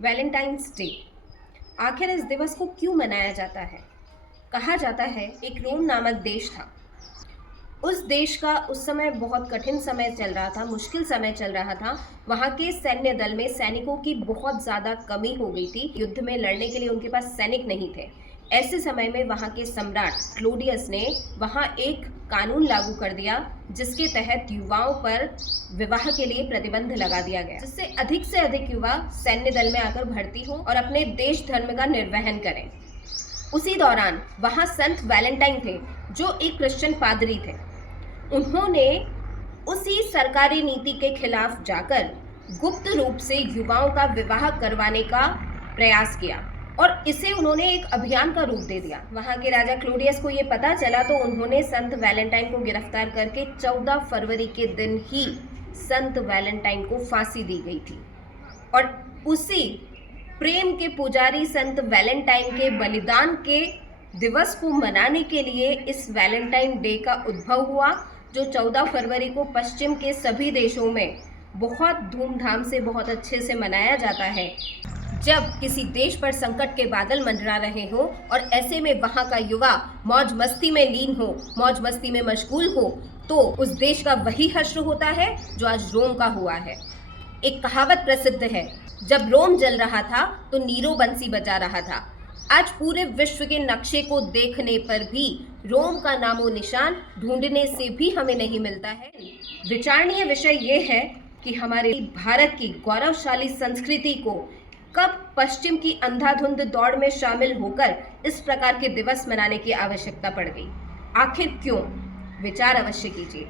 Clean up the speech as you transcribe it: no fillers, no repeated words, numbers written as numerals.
Valentine's day. आखिर इस दिवस को क्यों मनाया जाता है? कहा जाता है एक रोम नामक देश था। उस देश का उस समय बहुत कठिन समय चल रहा था, मुश्किल समय चल रहा था। वहाँ के सैन्य दल में सैनिकों की बहुत ज़्यादा कमी हो गई थी। युद्ध में लड़ने के लिए उनके पास सैनिक नहीं थे। ऐसे समय में वहाँ के सम्राट क्लोडियस ने वहाँ एक कानून लागू कर दिया जिसके तहत युवाओं पर विवाह के लिए प्रतिबंध लगा दिया गया, जिससे अधिक युवा सैन्य दल में आकर भर्ती हों और अपने देश धर्म का निर्वहन करें। उसी दौरान वहाँ संत वैलेंटाइन थे जो एक क्रिश्चियन पादरी थे। उन्होंने उसी सरकारी नीति के खिलाफ जाकर गुप्त रूप से युवाओं का विवाह करवाने का प्रयास किया और इसे उन्होंने एक अभियान का रूप दे दिया। वहां के राजा क्लोडियस को ये पता चला तो उन्होंने संत वैलेंटाइन को गिरफ्तार करके 14 फरवरी के दिन ही संत वैलेंटाइन को फांसी दी गई थी। और उसी प्रेम के पुजारी संत वैलेंटाइन के बलिदान के दिवस को मनाने के लिए इस वैलेंटाइन डे का उद्भव हुआ, जो 14 फरवरी को पश्चिम के सभी देशों में बहुत धूमधाम से, बहुत अच्छे से मनाया जाता है। जब किसी देश पर संकट के बादल मंडरा रहे हो और ऐसे में वहाँ का युवा मौज मस्ती में लीन हो, मौज मस्ती में मशगूल हो, तो उस देश का वही हश्र होता है जो आज रोम का हुआ है। एक कहावत प्रसिद्ध है, जब रोम जल रहा था तो नीरो बंसी बजा रहा था। आज पूरे विश्व के नक्शे को देखने पर भी रोम का नामो निशान ढूंढने से भी हमें नहीं मिलता है। विचारणीय विषय ये है कि हमारे भारत की गौरवशाली संस्कृति को कब पश्चिम की अंधाधुंध दौड़ में शामिल होकर इस प्रकार के दिवस मनाने की आवश्यकता पड़ गई। आखिर क्यों? विचार अवश्य कीजिए।